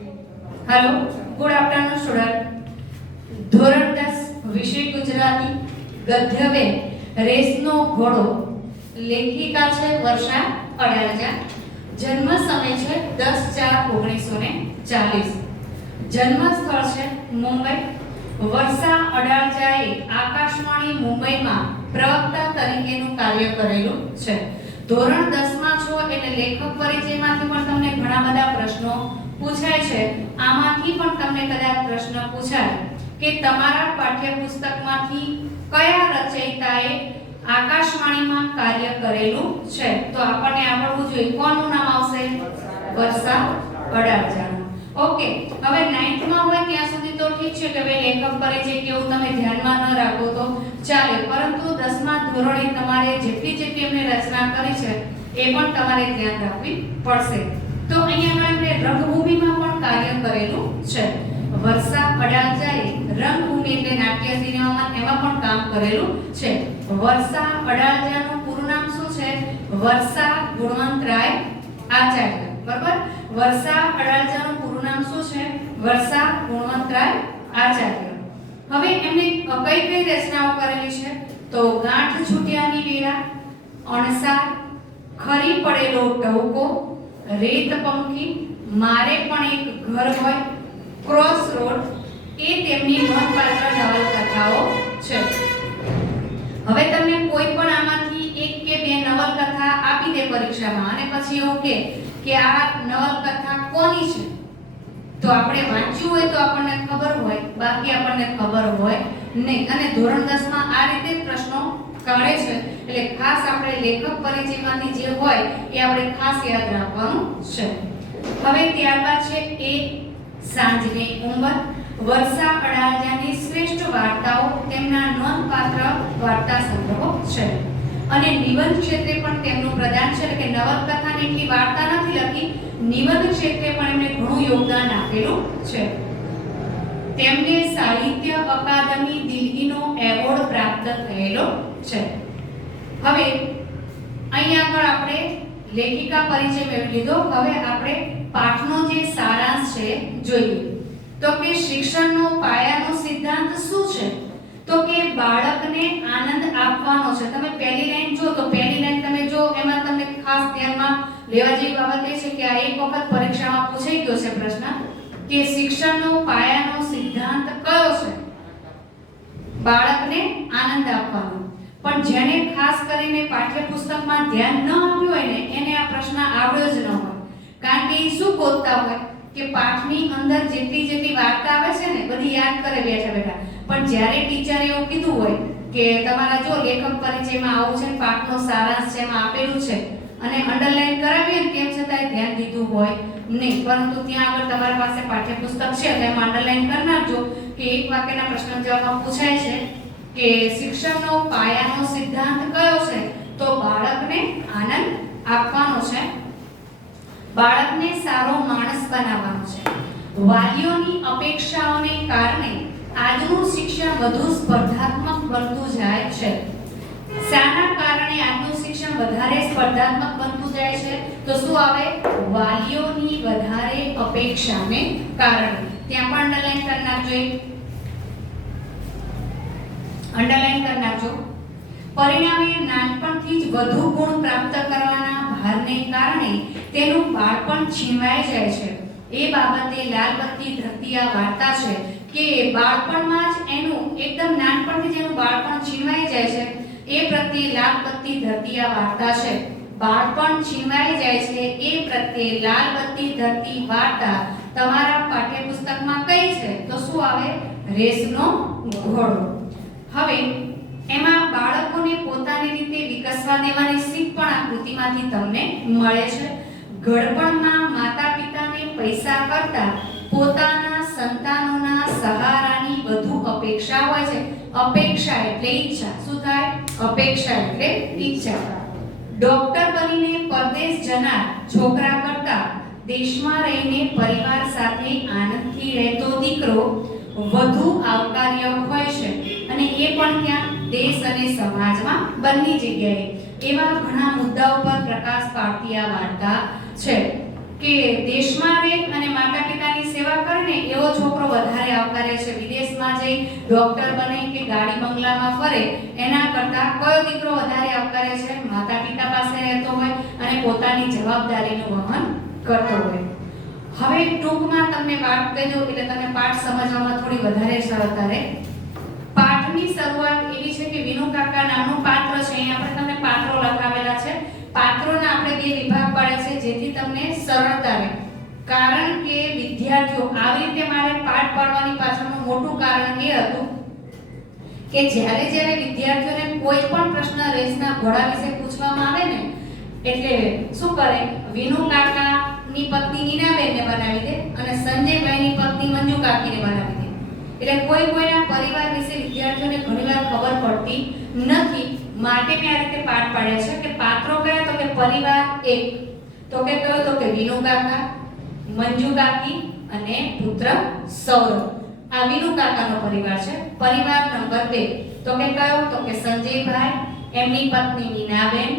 Hello, good afternoon student. ધોરણ 10 વિષય ગુજરાતી ગદ્ય 2 રેસનો ઘોડો। લેખિકા છે વર્ષા અડાલજા। જન્મ સમય છે 10/4/1940। જન્મ સ્થળ છે મુંબઈ। વર્ષા અડાલજાએ આકાશવાણી મુંબઈમાં પ્રવક્તા તરીકેનું કાર્ય કરેલું છે। ધોરણ 10 માં છો એટલે લેખક પરિચયમાંથી પણ તમને ઘણા બધા પ્રશ્નો પૂછાય છે। આમાંથી પણ તમને કદાચ પ્રશ્ન પૂછાય કે તમારા પાઠ્યપુસ્તકમાંથી કયા રચયિતાએ આકાશવાણીમાં કાર્ય કરેલું છે, તો આપણને આવડવું જોઈએ કોનું નામ આવશે? વર્ષા અડાલજાનું। ઓકે, હવે 9th માં હોય ત્યાં સુધી તો ઠીક છે કે ભાઈ લેખક પરિચય કેવું તમે ધ્યાનમાં ન રાખો તો ચાલે, પરંતુ 10મા ધોરણે તમારે જેટલી એમને રચના કરી છે એ પણ તમારે ધ્યાન રાખવી પડશે। તો અહીંયા આપણે રંગભૂમિમાં પણ કાર્ય કરેલું છે। વર્ષા અડાલજાએ રંગભૂમિ એટલે નાટ્ય સિનેમામાં એમાં પણ કામ કરેલું છે। વર્ષા અડાલજાનું પૂરું નામ શું છે? વર્ષા ગુણવંતરાય આચાર્ય, બરાબર? વર્ષા અડાલજાનું પૂરું નામ શું છે? વર્ષા ગુણવંતરાય આચાર્ય। હવે એમને કઈ રચનાઓ કરેલી છે? તો ગાંઠ છૂટ્યાની વેળા, અણસાર, ખરી પડેલો ટહુકો, રેત પંખી, મારે પણ એક ઘર હોય, ક્રોસ રોડ એ તેમની નોંધપાત્ર નવલકથાઓ છે। હવે તમને કોઈ પણ આમાંથી એક કે બે નવલકથા આપી દે પરીક્ષામાં અને પછી એવું કે આ નવલકથા કોની છે, તો આપણે વાંચ્યું હોય તો આપણને ખબર હોય, બાકી આપણને ખબર હોય નહીં। અને ધોરણ 10 માં આ રીતે પ્રશ્નો કાઢે છે, એટલે ખાસ આપણે લેખક પરિચયમાંથી જે હોય એ આપણે ખાસ યાદ રાખવાનું છે। હવે ત્યારબાદ છે એ સાંજની ઉંમર। વર્ષા અડાલજાની શ્રેષ્ઠ વાર્તાઓ તેમના નોંધપાત્ર વાર્તા સંગ્રહો છે અને નિબંધ ક્ષેત્રે પણ તેમનું પ્રદાન છે, કે નવલકથાની એટલી વાર્તા નથી લખી, નિબંધ ક્ષેત્રે પણ એમણે ઘણું યોગદાન આપેલું છે। તેમને સાહિત્ય અકાદમી દિલ્હીનો એવોર્ડ પ્રાપ્ત થયેલો છે। હવે અહીંયા આગળ આપણે લેખિકા પરિચય મેળવી લીધો। હવે આપણે પાઠનો જે સારાંશ છે જોઈએ તો કે શિક્ષણનો પાયાનો સિદ્ધાંત શું છે? તો કે બાળકને આનંદ આપવાનો છે। તમે પહેલી લાઈન જો તો પહેલી લાઈન તમે જો એમાં તમને ખાસ ધ્યાનમાં લેવા જેવી બાબત એ છે કે આ એક વખત પરીક્ષામાં પૂછાઈ ગયો છે પ્રશ્ન કે શિક્ષણનો પાયાનો સિદ્ધાંત કયો છે? બાળકને આનંદ આપવાનો। પણ જેને ખાસ કરીને પાઠ્યપુસ્તકમાં ધ્યાન ન આપ્યું હોય ને એને આ પ્રશ્ન આવડ્યો જ ન હોય, કારણ કે એ શું ગોતતા હોય કે પાઠની અંદર જેટલી વાર્તા આવે છે ને બધી યાદ કરે બેઠા, પણ જ્યારે ટીચરે એવું કીધું હોય કે તમારા જો લેખક પરિચયમાં આવું છે, પાઠનો સારાંશ છે એમાં આપેલું છે અને અંડરલાઈન કરાવીએ ને તેમ છતાંય ધ્યાન દીધું હોય નહીં, પરંતુ ત્યાં આગળ તમારી પાસે પાઠ્યપુસ્તક છે એટલે એમાં અંડરલાઈન કરી નાખજો કે એક વાક્યના પ્રશ્ન જવાબમાં પૂછાય છે કે શિક્ષણનો પાયાનો સિદ્ધાંત કયો છે? તો બાળકને આનંદ આપવાનો છે, બાળકને સારો માણસ બનાવવાનો છે। વાલીઓની અપેક્ષાઓને કારણે આજનું શિક્ષણ વધુ સ્પર્ધાત્મક બનતું જાય છે। શાના કારણે આજનું શિક્ષણ વધારે સ્પર્ધાત્મક બનતું જાય છે? તો શું આવે? વાલીઓની વધારે અપેક્ષાને કારણે। ત્યાં પણ અંડરલાઈન કરી નાખજો, અંડરલાઈન કરી નાખજો। પરિણામે નાનપણથી જ વધુ ગુણ પ્રાપ્ત કરવાના ભારને કારણે તેનું બાળપણ છીનવાઈ જાય છે। એ બાબતે લાલબત્તી ધરતી આ વાર્તા છે કે બાળપણમાં જ એનું એકદમ નાનપણથી જ એનું બાળપણ છીનવાઈ જાય છે, એ પ્રત્યે લાલબત્તી ધરતી આ વાર્તા છે। બાળપણ છીનવાઈ જાય છે એ પ્રત્યે લાલબત્તી ધરતી વાર્તા તમારા પાઠ્યપુસ્તકમાં કઈ છે? તો શું આવે? રેસનો ઘોડો। હવે એમાં બાળકોને પોતાની રીતે વિકસવા દેવાની શીખ પણ આ કૃતિમાંથી તમને મળે છે। ઘડપણમાં માતા-પિતાને પૈસા કરતા પોતાના સંતાનોના સહારાની વધુ અપેક્ષા હોય છે। અપેક્ષા એટલે ઈચ્છા, શું થાય? અપેક્ષા એટલે ઈચ્છા। ડોક્ટર બનીને પરદેશ જનાર છોકરા કરતા દેશમાં રહીને પરિવાર સાથે આનંદથી રહેતો દીકરો વધુ આવકાર્ય હોય છે, અને એ પણ ત્યાં દેશ અને સમાજમાં બંને જગ્યાએ। એવા ઘણા મુદ્દાઓ પર પ્રકાશ પાડતી આ વાર્તા છે કે દેશમાં રહે અને માતા-પિતાની કરે છે, વિદેશમાં જઈ ડોક્ટર બને કે ગાડી બંગલામાં ફરે એના કરતા કયો દીકરો વધારે આવકારે છે? માતા પિતા પાસે રહેતો હોય અને પોતાની જવાબદારીનું વહન કરતો હોય. હવે ટૂંકમાં તમને વાત કહી દઉં એટલે તમને પાઠ સમજવામાં થોડી વધારે સરળતા રહે. પાઠની શરૂઆત એવી છે કે વિનુ કાકા નામનું પાત્ર છે. અહીં આપણે તમને પાત્રો લખાવેલા છે. પાત્રોના આપણે બે વિભાગ પાડે છે જેથી તમને સરળતા રહે. કારણ કે વિદ્યાર્થીઓ આવી રીતે મારે પાઠ પાડવાની પાછળનું મોટું કારણ એ હતું કે જ્યારે વિદ્યાર્થીઓને કોઈ પણ પ્રશ્ન રેસના ઘોડા વિશે પૂછવામાં આવે ને એટલે શું કરે, વિનુ કાકાની પત્ની નીનાબેનને બનાવી દે અને સંજયભાઈની પત્ની મંજુ કાકીને બનાવી દે. એટલે કોઈના પરિવાર વિશે વિદ્યાર્થીઓને ઘણીવાર ખબર પડતી નથી. માટે મેં આ રીતે પાઠ પાડ્યા છે કે પાત્રો કયા, તો કે પરિવાર એક, તો કે કયો, તો કે વિનુ કાકા, મંજુ કાકી અને પુત્ર સૌરભ. આ વિનુ કાકાનો પરિવાર છે. પરિવાર નંબર 2 તો કે કયો, તો કે સંજયભાઈ, એમની પત્ની નીનાબેન,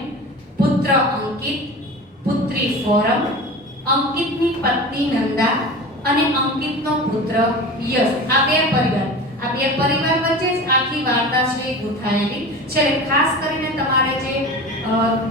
પુત્ર અંકિત, પુત્રી ફોરમ, અંકિતની પત્ની નંદા અને અંકિતનો પુત્ર યશ. આ બે પરિવાર વચ્ચે જ આખી વાર્તા છે એ ગૂંથાયેલી છે. ખાસ કરીને તમારે જે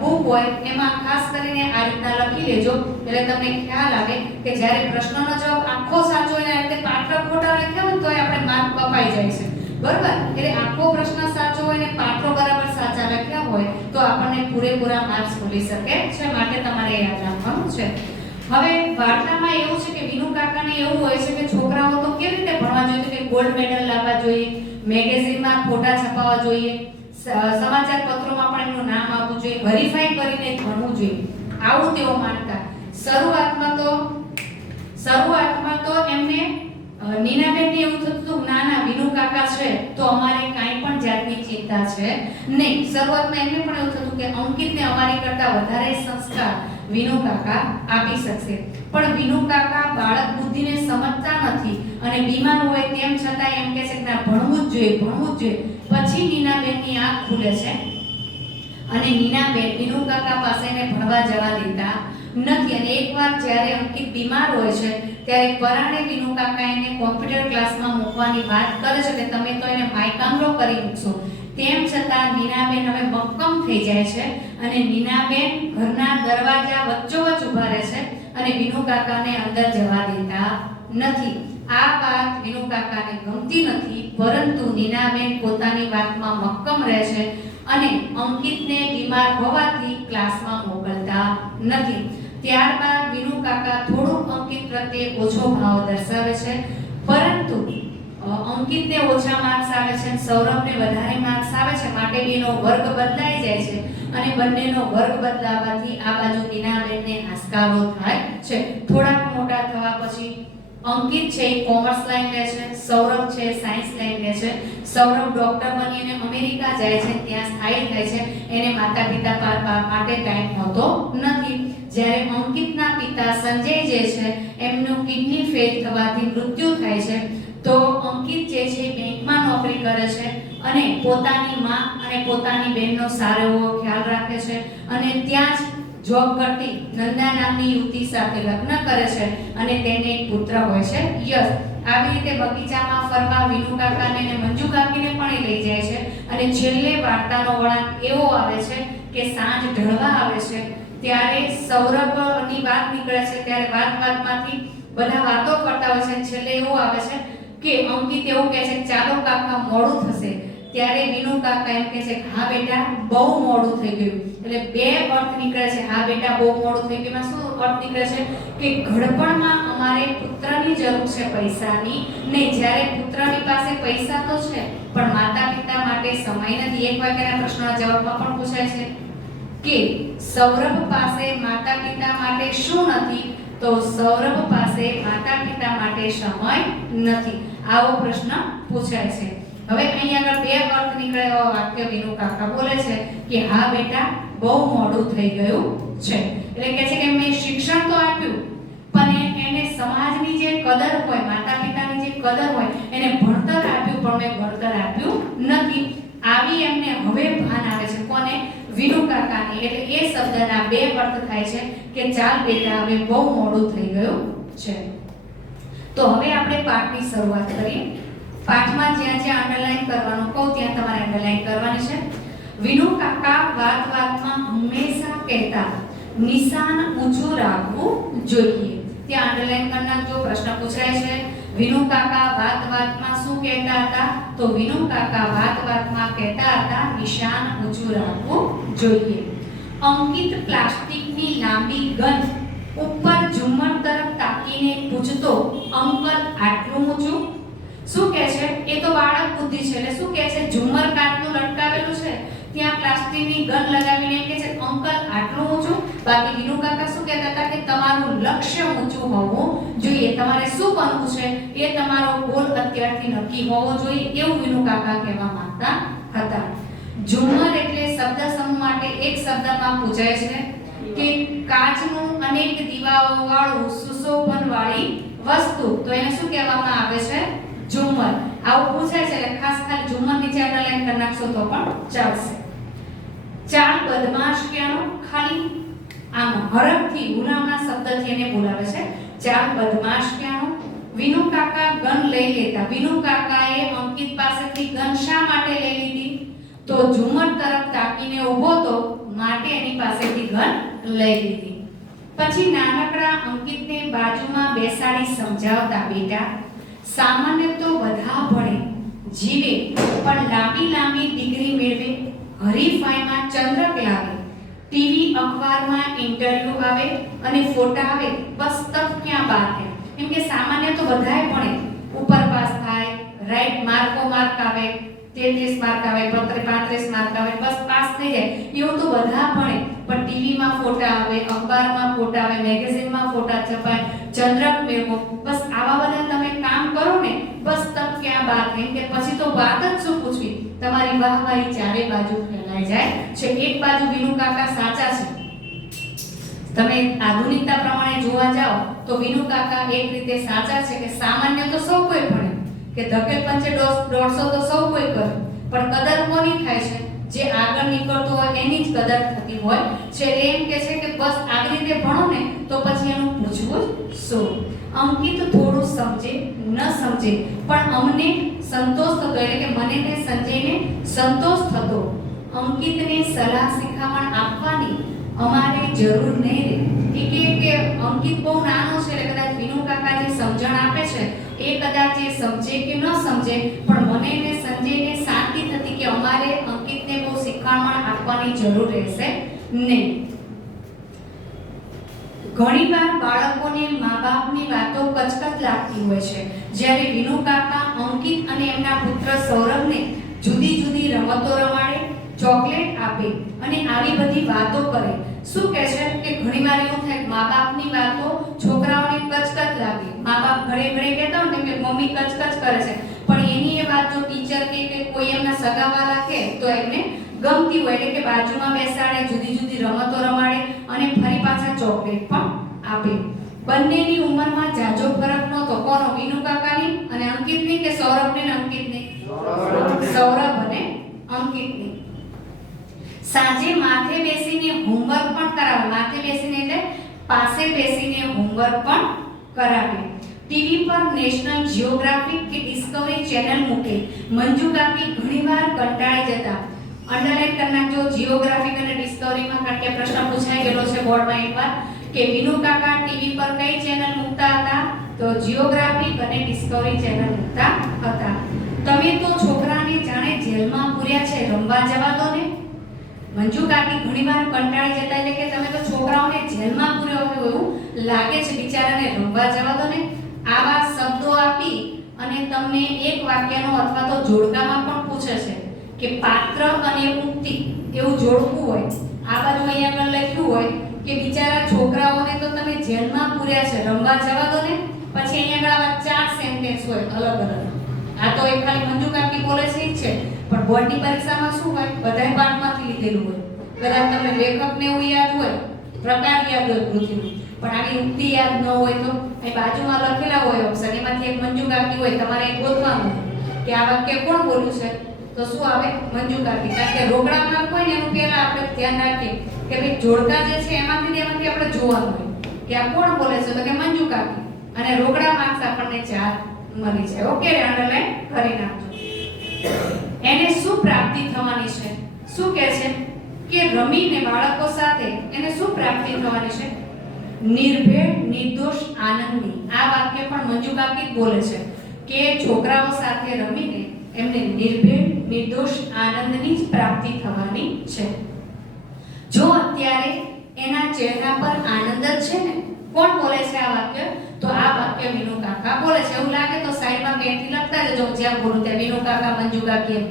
બુક હોય એમાં ખાસ કરીને આ રીતના લખી લેજો એટલે તમને ખ્યાલ આવે કે જ્યારે પ્રશ્નનો જવાબ આખો સાચો હોય ને આ રીતે પાત્ર ખોટા લખ્યા હોય તો આપણે માર્ક કપાઈ જાય છે. બરાબર? એટલે આખો પ્રશ્ન સાચો હોય ને પાત્રો બરાબર સાચા લખ્યા હોય તો આપણને પૂરેપૂરા માર્ક્સ મળી શકે છે. માટે તમારે યાદ રાખવાનું છે. હવે વાર્તામાં એવું છે કે વિનુ કાકાને એવું હોય છે કે છોકરાઓ તો કેવી રીતે ભણવા જોઈએ કે ગોલ્ડ મેડલ લાવવા જોઈએ, મેગેઝિનમાં ફોટા છપાવવા જોઈએ, સમાચાર પત્રોમાં પણ એનું નામ આવવું જોઈએ, વેરીફાઈ કરીને ભણવું જોઈએ, આવું તેઓ માનતા. શરૂઆતમાં તો એમને નીનાબેનને એવું થતું હતું ના વિનુ કાકા છે તો અમારે કાંઈ પણ જાતની ચિંતા છે નહીં. શરૂઆતમાં એમને પણ એવું થતું કે અંકિતને અમારી કરતા વધારે સંસ્કાર વિનુ કાકા આપી શકશે. પણ વિનુ કાકા બાળક બુદ્ધિને સમજતા નથી અને બીમાર હોય તેમ છતાં એમ કહે છે કે ના ભણવું જ જોઈએ. પછી નીનાબેનની આંખ ખુલે છે અને નીનાબેન વિનુ કાકા પાસે એને ભણવા જવા દેતા નથી. અને એકવાર જ્યારે અંકિત બીમાર હોય છે ત્યારે પરાણે વિનુ કાકા એને કોમ્પ્યુટર ક્લાસમાં મૂકવાની વાત કરે છે કે તમે તો એને માયકામરો કરી મૂકશો. તેમ છતાં નીનાબેન હવે મક્કમ થઈ જાય છે અને નીનાબેન ઘરના દરવાજા વચ્ચોવચ્ચ ઊભા રહે છે અને વિનુ કાકાને અંદર જવા દેતા નથી. આ વાત વિનુ કાકાને ગમતી નથી, પરંતુ નીનાબેન પોતાની વાતમાં મક્કમ રહે છે અને અંકિતને બીમાર હોવાથી ક્લાસમાં મોકલતા નથી. ત્યારબાદ વિનુ કાકા થોડું અંકિત પ્રત્યે ઓછો ભાવ દર્શાવે છે, પરંતુ અંકિતને ઓછા માર્ક્સ આવે છે, સૌરભને વધારે માર્ક્સ આવે છે, માટે બેનો વર્ગ બદલાઈ જાય છે અને બંનેનો વર્ગ બદલાવાથી આ બાજુ નીનાબેનને હાશકારો થાય છે. થોડાક મોટા થવા પછી અંકિત છે કોમર્સ લાઈન લે છે, સૌરભ છે સાયન્સ લાઈન લે છે. સૌરભ ડોક્ટર બનીને અમેરિકા જાય છે, ત્યાં સ્થાયી થાય છે. એને માતા પિતા માટે ટાઈમ હોતો નથી. જ્યારે અંકિતના પિતા સંજય જે છે એમનું કિડની ફેલ થવાથી મૃત્યુ થાય છે તો અંકિત જે છે બેંકમાં નોકરી કરે છે અને પોતાની માં અને પોતાની બહેનનો સારો એવો ખ્યાલ રાખે છે અને ત્યાં જ જોબ કરતી નંદા નામની યુવતી સાથે લગ્ન કરે છે અને તેને એક પુત્ર હોય છે યશ. આવી રીતે બગીચામાં ફરવા વિનુ કાકાને અને મંજુ કાકીને પણ એ લઈ જાય છે અને છેલ્લે વાર્તાનો વળાંક એવો આવે છે કે સાંજ ઢળવા આવે છે ત્યારે સૌરભની વાત નીકળે છે. ત્યારે વાતમાંથી બધા વાતો કરતા હોય છે. છેલ્લે એવું આવે છે કે અંકિત એવું કહે છે ચાલો કાકા મોડું થશે. ત્યારે વિનુ કાકા એમ કહે છે હા બેટા બહુ મોડું થઈ ગયું. એટલે બે અર્થ નીકળે છે. હા બેટા બહુ મોડું થઈ ગયું. શું અર્થ નીકળે છે કે ઘડપણમાં અમારે પુત્રની જરૂર છે, પૈસાની નહીં. જ્યારે પુત્રની પાસે પૈસા તો છે પણ માતા પિતા માટે સમય નથી. એક વાક્યના પ્રશ્નના જવાબમાં પણ પૂછાય છે કે સૌરભ પાસે માતા પિતા માટે શું નથી, તો સૌરભ પાસે માતા પિતા માટે સમય નથી. આવો પ્રશ્ન પૂછાય છે. હવે અહીંયા આગળ બે અર્થ નીકળે એવા વાક્ય વિનુ કાકા બોલે છે કે હા બેટા બહુ મોડું થઈ ગયું છે. એટલે કહે છે કે મેં શિક્ષણ તો આપ્યું પણ એને સમાજની જે કદર હોય, માતા પિતાની જે કદર હોય એને ભણતર આપ્યું પણ મેં ભણતર આપ્યું નથી. આવી એમને હવે ભાન આવે છે. કોને? વિનુ કાકાને. એટલે એ શબ્દના બે અર્થ થાય છે કે ચાલ બેટા હવે બહુ મોડું થઈ ગયું છે. તો હવે આપણે પાઠની શરૂઆત કરીએ. પાઠમાં જ્યાં જ્યાં અંડરલાઈન કરવાનું કહું ત્યાં તમારે અંડરલાઈન કરવાની છે. વિનુ કાકા વાત વાતમાં હંમેશા કહેતા નિશાન ઊંચું રાખવું જોઈએ. ત્યાં અંડરલાઈન કરી નાખજો. પ્રશ્ન પૂછાય છે વિનુ કાકા વાત વાતમાં શું કહેતા હતા? તો વિનુ કાકા વાત વાતમાં કહેતા હતા નિશાન ઊંચું રાખવું જોઈએ. અંકિત પ્લાસ્ટિકની લાંબી ગન ઉપર ઝુમ્મર તરફ તાકીને પૂછતો અંકલ આટલું ઊંચું? શું કહે છે? એ તો બાળક બુદ્ધિ છે એટલે શું કહે છે? ઝુમ્મર કાચનું લટકાવેલું છે ત્યાં પ્લાસ્ટિકની ગન લગાવીને એમ કહે છે અંકલ આટલું ઊંચું. બાકી વિનુ કાકા શું કહેતા હતા કે તમારું લક્ષ્ય ઊંચું હોવું જોઈએ. તમારે શું બનવું છે એ તમારો ગોલ અત્યારથી નક્કી હોવો જોઈએ એવું વિનુ કાકા કહેવા માંગતા હતા. ઝુમ્મર એટલે શબ્દ સમૂહ માટે એક શબ્દમાં પૂછાય છે કે કાચનું અનેક દીવાઓ વાળું સુશોભન વાળી વસ્તુ. તો એને શું કહેવામાં આવે છે? ઝુમ્મર. આવું પૂછાય છે એટલે ખાસ ખાલી ઝુમ્મર નીચે અંડરલાઈન કરી નાખશો તો પણ ચાલશે. ચાલ બદમાશ ક્યાંનો? ખાલી આમ હરખથી ગુલામના શબ્દથી એને બોલાવે છે. ચાલ બદમાશ ક્યાંનો? વિનુ કાકા ગન લઈ લેતા. વિનુ કાકાએ અંકિત પાસેથી ગન શા માટે લઈ લીધી? તો ઝુમ્મર તરફ તાકીને ઊભો તો માટે એની પાસેથી ગન લઈ લીધી. પછી નાનકડા અંકિતને બાજુમાં બેસાડી સમજાવતા બેટા સામાન્ય તો બધા ભણે જીવે પણ લાંબી લાંબી ડિગ્રી મેળવે હરીફાઈમાં ચંદ્રક લાવે ટીવી અખબારમાં ઇન્ટરવ્યુ આવે અને ફોટા આવે બસ તબ ક્યાં બાત હે. એમ કે સામાન્ય તો બધાય ભણે ઉપર પાસ થાય રાઈટ માર્ક આવે 33 માર્ક આવે 35 માર્ક આવે બસ પાસ થઈ જાય એવું તો બધા ભણે પણ ટીવીમાં ફોટા આવે અખબારમાં ફોટા આવે મેગેઝિનમાં ફોટા છપાય ચંદ્રક મેળવો બસ આવા બધા તમે કામ કરો ને બસ તબ ક્યાં બાત હે. કે પછી તો વાત જ શું પૂછવી તમારી વાહવાહી ચારે બાજુ ફેલાઈ જાય છે. એક બાજુ વિનુ કાકા સાચા છે. તમે આધુનિકતા પ્રમાણે જોવા જાઓ તો વિનુ કાકા એક રીતે સાચા છે કે સામાન્ય તો સૌ કોઈ ભણે કે ધકેલ પંચે 150 તો સૌ કોઈ કરે પણ કદર કોની થાય છે? જે આગળ નીકળતો હોય એની જ કદર થતી હોય છે. એમ કે છે કે બસ આવી રીતે ભણો ને તો પછી એનું પૂછવું જ શું. અંકિત થોડું સમજે ન સમજે પણ અમને સંતોષ થતો એટલે કે મને ને સંજયને સંતોષ થતો. અંકિતને સલાહ શિખામણ આપવાની અમારે જરૂર નહીં રહે. કે અંકિત બહુ નાનો છે એટલે કદાચ વિનુ કાકા જે સમજણ આપે છે એ કદાચ એ સમજે કે ન સમજે પણ મને ને સંજયને શાંતિ થતી કે અમારે અંકિતને બહુ શિખામણ આપવાની જરૂર રહેશે નહીં. ઘણીવાર બાળકોને મા-બાપની વાતો કચકચ લાગતી હોય છે. જ્યારે વિનુ કાકા અંકિત અને એમના પુત્ર સૌરભને જુદી જુદી રમતો રમાડે ચોકલેટ આપે અને આવી બધી વાતો કરે. શું કહે છે કે ઘણીવાર એવું થાય મા-બાપની વાતો છોકરાઓને કચકચ લાગે. મા-બાપ ઘરે કહેતા હોય કે મમ્મી કચકચ કરે છે પણ એની એ વાત જો ટીચર કે કોઈ એમના સગાવાલા કહે તો એમને ગમતી હોય એટલે કે બાજુમાં બેસાડે જુદી જુદી રમતો રમાડે અને ફરી પાછા ચોકલેટ પણ આપે. બંનેની ઉંમરમાં જાજો ફરક નહોતો. કોનો? વિનુ કાકાની અને અંકિતની કે સૌરભની અને અંકિતની? સૌરભ અને અંકિતની. સાંજે માથે બેસીને હોમવર્ક પણ કરાવે. માથે બેસીને એટલે પાસે બેસીને હોમવર્ક પણ કરાવે. ટીવી પર નેશનલ જિયોગ્રાફિક કે ડિસ્કવરી ચેનલ મૂકે. મંજુ કાકી ઘણીવાર કંટાળી જતા. અંડરલાઈન કરી નાખજો જિયોગ્રાફિક અને ડિસ્કવરીમાં કારણ કે પ્રશ્ન પૂછાઈ ગયેલો છે બોર્ડમાં એકવાર કે વિનુ કાકા ટીવી પર કઈ ચેનલ મૂકતા હતા? તો જિયોગ્રાફિક અને ડિસ્કવરી ચેનલ મૂકતા હતા. તમે તો છોકરાને જાણે જેલમાં પૂર્યા છે રમવા જવા દો ને. મંજુ કાકી ઘણીવાર કંટાળી જતા એટલે કે તમે તો છોકરાઓને જેલમાં પૂર્યો હોય એવું લાગે છે બિચારાને રમવા જવા દો ને. આવા શબ્દો આપી અને તમને એક વાક્યનો અથવા તો જોડકામાં પણ પૂછે છે કે પાત્ર અને ઉક્તિ એવું જોડવું હોય. આ બાજુ અહીંયા આગળ લખ્યું હોય કે બિચારા છોકરાઓને તો તમે જેલમાં પૂર્યા છે રમવા જવા દો ને. પછી અહીંયા આગળ આવા 4 સેન્ટેન્સ હોય અલગ અલગ. આ તો એક ખાલી મંજુ કાકી બોલે છે જ છે પણ બોર્ડની પરીક્ષામાં શું હોય બધાય પાઠમાંથી લીધેલું હોય. કદાચ તમને લેખકને એવું યાદ હોય પ્રકાર યાદ હોય પૃથ્વીનું પણ આવી ઉક્તિ યાદ ન હોય તો અહીં બાજુમાં લખેલા હોય ઓપ્શન એમાંથી એક મંજુ કાકી હોય તમારે ગોતવાનું કે આ વાક્ય કોણ બોલ્યું છે તો શું આવે? મંજુ કાકી. કારણ કે રોકડામાં કોઈ ને એનું પહેલા આપણે ધ્યાન રાખીએ કે ભાઈ જોડકા જે છે એમાંથી આપણે જોવાનું હોય કે આ કોણ બોલે છે તો કે મંજુ કાકી અને રોકડા માર્ક્સ આપણને 4 મળી જાય. ઓકે, અંડરલાઈન કરી નાખજો. એને શું પ્રાપ્તિ થવાની છે? શું કહે છે કે રમીને બાળકો સાથે એને શું પ્રાપ્તિ થવાની છે? નિર્ભેળ, નિર્દોષ, આનંદની. આ વાક્ય પણ મંજુ કાકી જ બોલે છે કે છોકરાઓ સાથે રમીને એમને નિર્ભેળ, નિર્દોષ, આનંદની જ પ્રાપ્તિ થવાની છે. જો અત્યારે એના ચહેરા પર આનંદ જ છે ને, કોણ બોલે છે આ વાક્ય? તો આ વાક્ય વિનુ કાકા બોલે છે. એવું લાગે તો સાઈડમાં પેનથી લખતા જજો, જ્યાં બોલું ત્યાં વિનુ કાકા, મંજુ કાકી.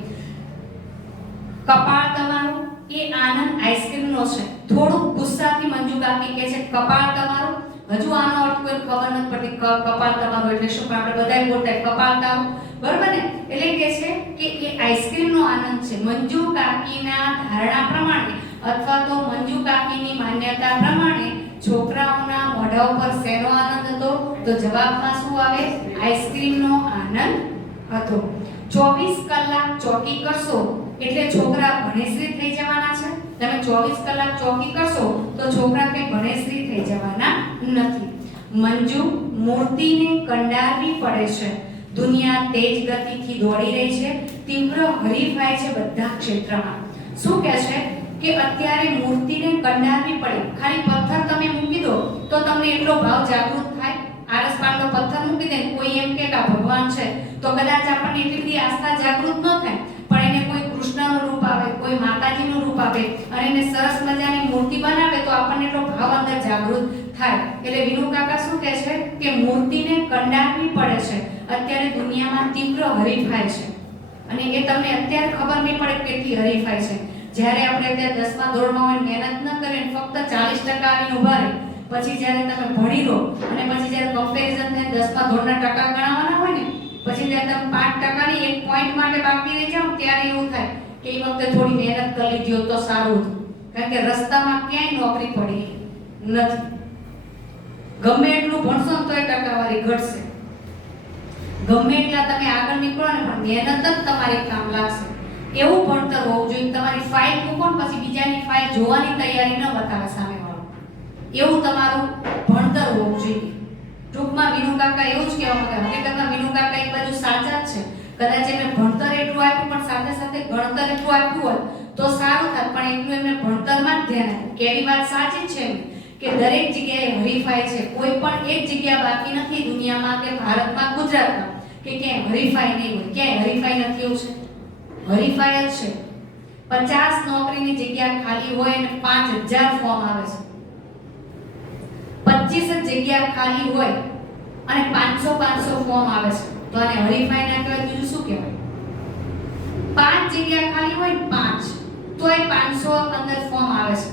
કપાળ તમારું એ આનંદ આઈસ્ક્રીમનો છે. થોડું ગુસ્સાથી મંજુ કાકી કહે છે કપાળ તમારું. હજુ આનો અર્થ કોઈ ખબર નથી પડતી. કપાળ તમારું એટલે શું? આપણે બધાય બોલતા કપાળ તારું, બરાબર ને? એટલે કહે છે કે એ આઈસ્ક્રીમનો આનંદ છે. મંજુ કાકીના ધારણા પ્રમાણે અથવા તો મંજુ કાકીની માન્યતા પ્રમાણે છોકરાઓના મોઢા ઉપર શેનો આનંદ હતો? તો જવાબમાં શું આવે? આઈસ્ક્રીમનો આનંદ હતો. 24 કલાક ચોકી કરશો એટલે છોકરા ભણેશ્રી થઈ જવાના છે. તમે 24 કલાક ચોકી કરશો તો છોકરા કઈ ભણેશ્રી થઈ જવાના નથી. મંજુ, મૂર્તિને કંડારવી પડે છે. દુનિયા તેજ ગતિથી દોડી રહી છે. તીવ્ર હરીફાઈ છે બધા ક્ષેત્રમાં. શું કહે છે કે અત્યારે મૂર્તિને કંડારવી પડે. ખાલી પથ્થર તમે મૂકી દો તો તમને એટલો ભાવ જાગૃત થાય. આરસ પારનો પથ્થર મૂકી દે, કોઈ એમ કે આ ભગવાન છે તો કદાચ આપણને એટલી બધી આસ્થા જાગૃત ન થાય. પણ એને કોઈ કૃષ્ણનું રૂપ આવે, કોઈ માતાજીનું રૂપ આવે અને એને સરસ મજાની મૂર્તિ બનાવે તો આપણને એટલો ભાવ અંદર જાગૃત થાય. એટલે વિનુ કાકા શું કહે છે કે મૂર્તિને કંડારવી પડે છે. અત્યારે દુનિયામાં તીવ્ર હરીફાઈ છે અને એ તમને અત્યારે ખબર નહીં પડે કેટલી હરીફાઈ છે. જ્યારે આપણે ત્યાં 10મા ધોરણમાં હોય, મહેનત ન કરીએ, ફક્ત 40% આવીને ઉભા રહે, પછી જ્યારે તમે ભણી લો અને પછી જ્યારે કમ્પેરિઝન થાય 10મા ધોરણના ટકા ગણાવવાના હોય ને, પછી જ્યારે તમે 5%ની એક પોઈન્ટ માટે બાકી રહી જાવ ત્યારે એવું થાય કે એ વખતે થોડી મહેનત કરી લીધી હોત તો સારું હતું. કારણ કે રસ્તામાં ક્યાંય નોકરી પડી નથી. ગમે એટલું ભણશો ને તોય ટકાવારી ઘટશે. ગમે એટલા તમે આગળ નીકળો ને પણ મહેનત જ તમારી કામ લાગશે. એવું ભણતર હોવું જોઈએ. તમારી ફાઇલ મૂકો ને પછી બીજાની ફાઇલ જોવાની તૈયારી ન બતાવે સામેવાળો. એવું તમારું ભણતર હોવું જોઈએ. ટૂંકમાં વિનુ કાકા એવું જ કહેવા માંગે. હકીકતમાં વિનુ કાકા એક બાજુ સાચા જ છે. કદાચ એમને ભણતર એટલું આપ્યું પણ સાથે સાથે ગણતર એટલું આપ્યું હોત તો સારું થાત. પણ એટલું એમને ભણતરમાં જ ધ્યાન આપ્યું. કેવી વાત સાચી છે કે દરેક જગ્યાએ હરીફાઈ છે. કોઈ પણ એક જગ્યા બાકી નથી દુનિયામાં કે ભારતમાં, ગુજરાતમાં કે ક્યાંય હરીફાઈ નહીં હોય. ક્યાંય હરીફાઈ નથી. એવું છે, હરીફાઈ જ છે. 50 નોકરીની જગ્યા ખાલી હોય અને 5000 ફોર્મ આવે છે. 25 જગ્યા ખાલી હોય અને 500 ફોર્મ આવે છે. તો આને હરીફાઈ ના કહેવાય, બીજું શું કહેવાય? 5 જગ્યા ખાલી હોય 5 તોય 500 અંદર ફોર્મ આવે છે.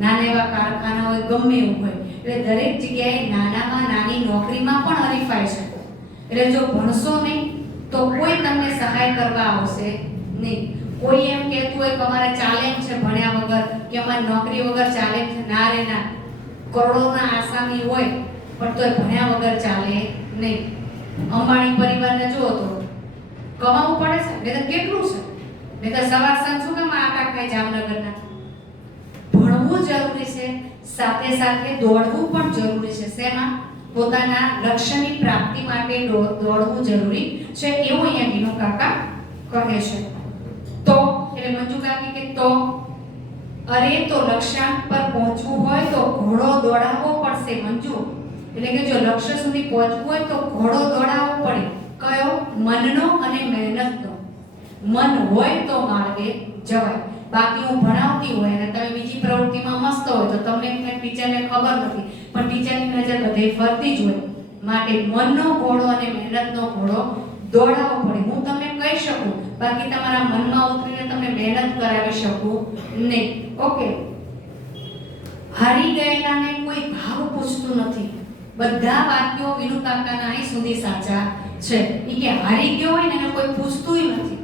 નાના એવા કારખાના હોય, ગમે એવું હોય, એટલે દરેક જગ્યાએ નાનામાં નાની નોકરીમાં પણ હરીફાઈ છે. એટલે જો ભણશો નહીં તો કોઈ તમને સહાય કરવા આવશે નહીં. કોઈ એમ કહેતું હોય કે અમારે ચાલે છે ભણ્યા વગર કે અમારી નોકરી વગર ચાલે છે, ના રે ના. કરોડોના આસામી હોય પણ તોય ભણ્યા વગર ચાલે નહીં. અંબાણી પરિવારને જુઓ તો કમાવું પડે છે ને, તો કેટલું છે ને, તો સવાર સાંજ શું કામ આટા ખાય જામનગરના. ભણવું જરૂરી છે, સાથે સાથે દોડવું પણ જરૂરી છે. શેમાં? પોતાના લક્ષ્યની પ્રાપ્તિ માટે દોડવું જરૂરી છે. એવું અહીંયા વિનુ કાકા કહે છે. તો એટલે મંજુ કાકી કે તો અરે તો લક્ષ્યાંક પર પહોંચવું હોય તો ઘોડો દોડાવવો પડશે મંજુ. એટલે કે જો લક્ષ્ય સુધી પહોંચવું હોય તો ઘોડો દોડાવવો પડે. કયો? મનનો અને મહેનતનો. મન હોય તો માર્ગે જવાય. બાકી હું ભણાવતી હોય અને તમે બીજી પ્રવૃત્તિમાં મસ્ત હોય તો તમને ટીચરને ખબર નથી, પણ ટીચરની નજર બધે ફરતી જ હોય. માટે મનનો ઘોડો અને મહેનતનો ઘોડો દોડાવવો પડે. હું તમને કહી શકું, બાકી તમારા મનમાં ઉતરીને તમને મહેનત કરાવી શકું નહીં. ઓકે. હારી ગયેલાને કોઈ ભાવ પૂછતું નથી. બધા વાક્યો વિનુ કાકાના અહીં સુધી સાચા છે. ઈ કે હારી ગયો હોય ને એને કોઈ પૂછતું નથી.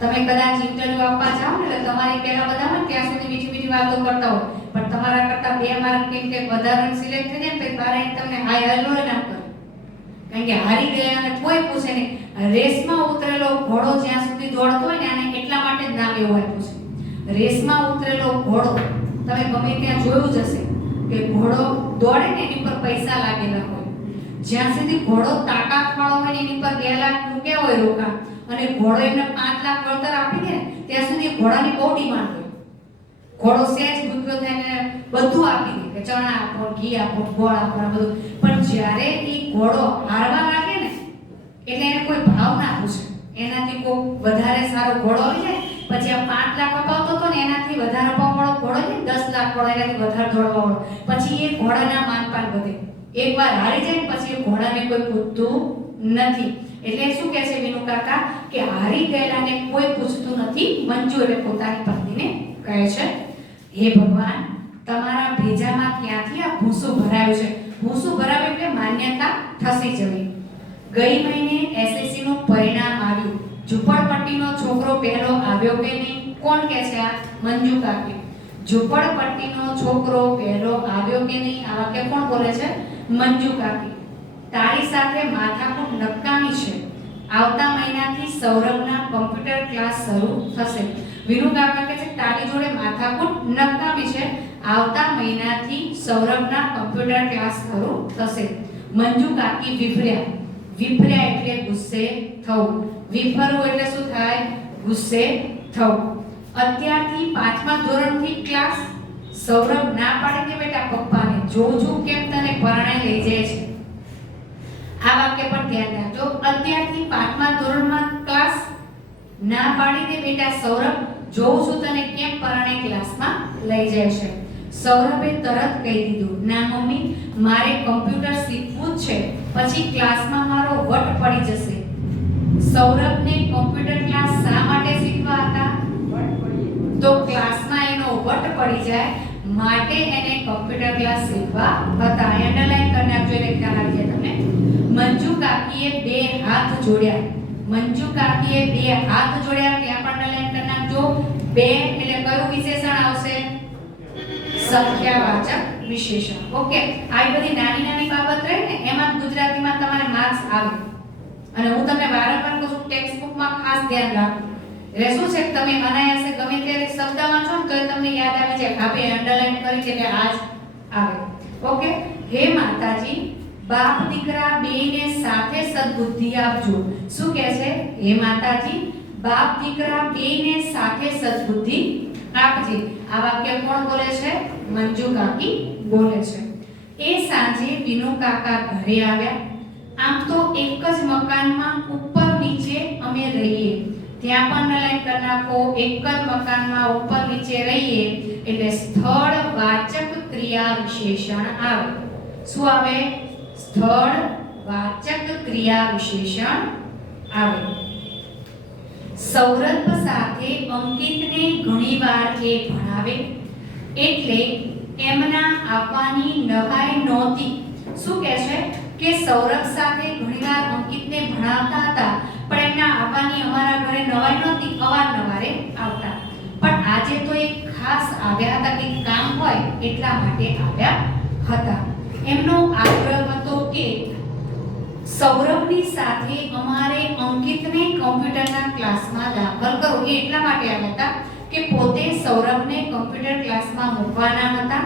તમે કદાચ ઇન્ટરવ્યુ આપવા જાઓ ને એટલે તમારી પહેલા બધા હોય ત્યાં સુધી મીઠી મીઠી વાતો કરતા હોય, પણ તમારા કરતા 2 માર્ક કે વધારે સિલેક્ટ થઈ જાય ને તો બારે તમને હાય હેલો ના કરે. કારણ કે હારી ગયા અને કોઈ પૂછે નહીં. રેસમાં ઉતરેલો ઘોડો જ્યાં સુધી દોડતો હોય ને આને એટલા માટે જ નામ એવું આપ્યું છે. રેસમાં ઉતરેલો ઘોડો તમે ગમે ત્યાં જોયું જ હશે કે ઘોડો દોડે ને એની પર પૈસા લાગેલા હોય. જ્યાં સુધી ઘોડો તાકાતવાળો હોય ને એની પર 2 લાખ મૂક્યા હોય રોકા અને ઘોડો એમને 5 લાખ વળતર આપી દે ને ત્યાં સુધી ઘોડાની બહુ ડિમાન્ડ હોય. ઘોડો સેજ ભૂખ્યો થઈને બધું આપી દે કે ચણા આપો, ઘી આપો, ગોળ આપો, બધું. પણ જ્યારે એ ઘોડો હારવા લાગે ને એટલે એને કોઈ ભાવ ના પૂછે. એનાથી કોઈ વધારે સારો ઘોડો હોય જાય પછી આ 5 લાખ અપાવતો હતો ને એનાથી વધારે અપાવવાળો ઘોડો છે 10 લાખ વાળો એનાથી વધારે દોડવાવાળો પછી એ ઘોડાના માનપાન વધે. એકવાર હારી જાય ને પછી એ ઘોડાને કોઈ પૂછતું નથી. એટલે શું કહે છે વિનુ કાકા કે હારી ગયેલાને કોઈ પૂછતું નથી. મંજુ એટલે પોતાની પત્નીને કહે છે હે ભગવાન તમારા ભેજામાં ક્યાંથી આ ભૂસું ભરાયું છે. ભૂસું ભરાયું એટલે માન્યતા થસી જવી. ગઈ મહિને એસએસસી નું પરિણામ આવ્યું. ઝુંપડપટ્ટીનો છોકરો પહેલો આવ્યો કે નહીં? કોણ કહે છે આ? મંજુ કાકી. ઝુંપડપટ્ટીનો છોકરો પહેલો આવ્યો કે નહીં? આ વાક્ય કોણ બોલે છે? મંજુ કાકી. તારી સાથે માથાકૂટ નકામી છે. આવતા મહિનાથી સૌરભના કમ્પ્યુટર ક્લાસ શરૂ થશે. વિનુ કાકા કહે છે તારી જોડે માથાકૂટ નકામી છે. આવતા મહિનાથી સૌરભના કમ્પ્યુટર ક્લાસ શરૂ થશે. મંજુ કાકી વિફર્યા. વિફર્યા એટલે ગુસ્સે થવું. વિફરવું એટલે શું થાય? ગુસ્સે થવું. અત્યારથી 5મા ધોરણથી ક્લાસ. સૌરભ ના પાડે કે બેટા પપ્પાને જોઉં છું કેમ તને પરણાઈ લઈ જાય છે. આ વાક્ય પર ધ્યાન રાખજો. અત્યારથી 5મા ધોરણમાં ક્લાસ. ના પાડી દે બેટા સૌરભ જોઉં છું તને કેમ પરણાઈ ક્લાસમાં લઈ જાય છે. સૌરભે તરત કહી દીધું ના મમ્મી મારે કમ્પ્યુટર શીખવું જ છે પછી ક્લાસમાં મારો વટ પડી જશે. સૌરભને કમ્પ્યુટર ક્લાસ શા માટે શીખવા હતા? તો ક્લાસમાં એનો વટ પડી જાય માટે એને કમ્પ્યુટર ક્લાસ શીખવા હતા. અંડરલાઈન કરી નાખજો એટલે ખ્યાલ આવી જાય તમને. મંજુ કાકીએ 2 હાથ જોડ્યા. મંજુ કાકીએ 2 હાથ જોડ્યા. ત્યાં પણ અંડરલાઈન કરી નાખજો. 2 એટલે કયું વિશેષણ આવશે? સંખ્યાવાચક વિશેષણ. ઓકે આવી બધી નાની નાની બાબત રહે ને એમાં ગુજરાતીમાં તમારે માર્ક્સ આવે. અને હું તમને વારંવાર કહું છું ટેક્સ્ટ બુકમાં ખાસ ધ્યાન રાખો. એટલે શું છે તમે અનાયાસે ગમે ત્યારે શબ્દ વાંચો ને તો તમને યાદ આવી જાય ભાભે અંડરલાઈન કરી છે એટલે આજ આવે. ઓકે હે માતાજી બાપ દીકરા બેયને સાથે સદબુદ્ધિ આપજો. શું કહે છે? હે માતાજી બાપ દીકરા બેયને સાથે સદબુદ્ધિ આપજે. આ વાક્ય કોણ બોલે છે? મંજુ કાકી બોલે છે. એ સાંજે વિનુ કાકા ઘરે આવ્યા. આમ તો એક જ મકાનમાં ઉપર નીચે અમે રહીએ. ત્યાં પણ લાઈન કરી નાખો. એક જ મકાનમાં ઉપર નીચે રહીએ એટલે સ્થળ વાચક ક્રિયા વિશેષણ આવે. શું આવે? સ્થળ વાચક ક્રિયા વિશેષણ આવે. સૌરભ સાથે અંકિતને ઘણીવાર એ ભણાવે એટલે એમના આવવાની નવાઈ નહોતી. શું કહે છે કે સૌરભ સાથે ઘણીવાર અંકિતને ભણાવતા હતા પણ એમના આવવાની અમારા ઘરે નવાઈ નહોતી. અવારનવારે આવતા. પણ આજે તો એક ખાસ આવ્યા હતા કે કામ હોય એટલા માટે આવ્યા હતા. એમનો આગ્રહ હતો કે સૌરભની સાથે અમારે અંકિતને કમ્પ્યુટરના ક્લાસમાં દાખલ કરો. એ એટલા માટે આવ્યા હતા કે પોતે સૌરભને કમ્પ્યુટર ક્લાસમાં મૂકવાના હતા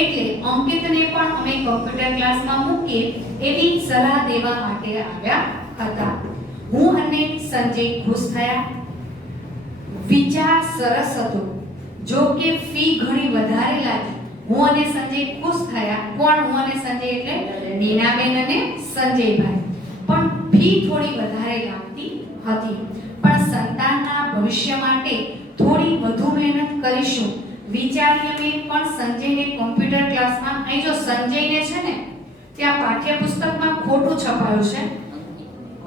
એટલે અંકિતને પણ અમે કમ્પ્યુટર ક્લાસમાં મૂકીએ એવી સલાહ દેવા માટે આવ્યા હતા. હું અને સંજય ખુશ થયા. વિચાર સરસ હતો. જો કે ફી ઘણી વધારે લાગી. હું અને સંજય ખુશ થયા. કોણ? હું અને સંજય એટલે નીનાબેન અને સંજયભાઈ. પણ ફી થોડી વધારે લાગતી હતી. પણ સંતાનના ભવિષ્ય માટે થોડી વધુ મહેનત કરીશું વિચારીએ મેં. પણ સંજયને કમ્પ્યુટર ક્લાસમાં અહીં જો સંજયને છે ને ત્યાં પાઠ્યપુસ્તકમાં ખોટું છપાયું છે.